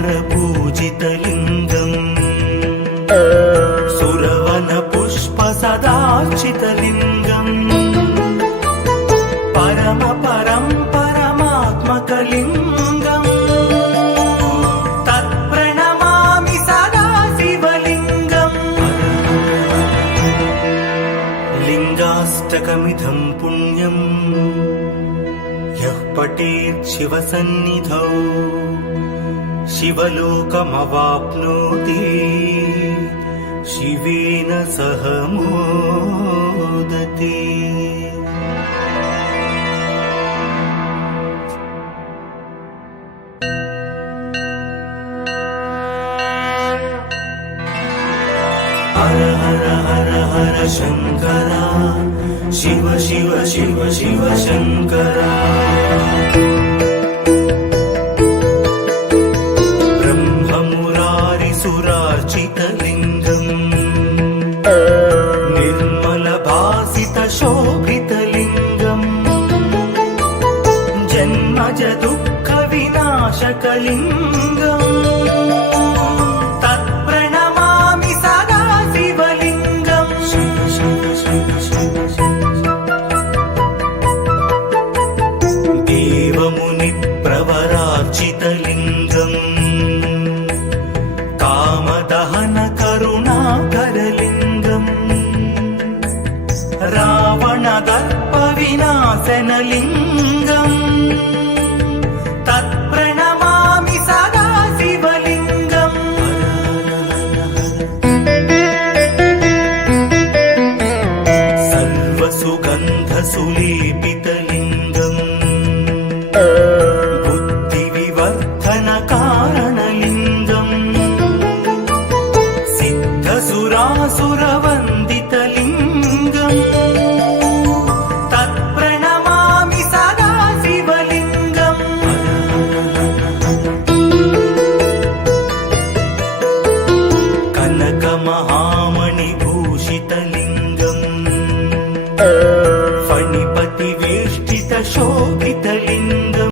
पूजितलिङ्गम् सुरवन पुष्प सदार्चितलिङ्गम् परम परं परमात्मकलिङ्गम् तत्प्रणमामि सदा शिवलिङ्गम् लिङ्गाष्टकमिदं पुण्यम् यः पठेत् शिवसन्निधौ शिवलोकमवाप्नोति शिवेन सह मोदते। हर हर हर हर शंकरा शिव शिव शिव शिव शंकरा सुरार्चितलिङ्गम् निर्मलभासितशोभितलिङ्गम् जन्मज दुःखविनाशकलिङ्गम् तत्प्रणमामि सदा शिवलिङ्गम् देवमुनिप्रवरार्चितलिङ्गम् कामदहन करुणाकरलिङ्गम् रावणदर्प विनाशनलिङ्गम् तत्प्रणमामि सदा शिवलिङ्गम् सर्वसुगन्धसुलेपितलिङ्गम् बुद्धिविवर्धनकारणलिङ्गम् सुरासुरवन्दितलिङ्गम् तत्प्रणमामि सदा शिवलिङ्गम् कनकमहामणिभूषितलिङ्गम्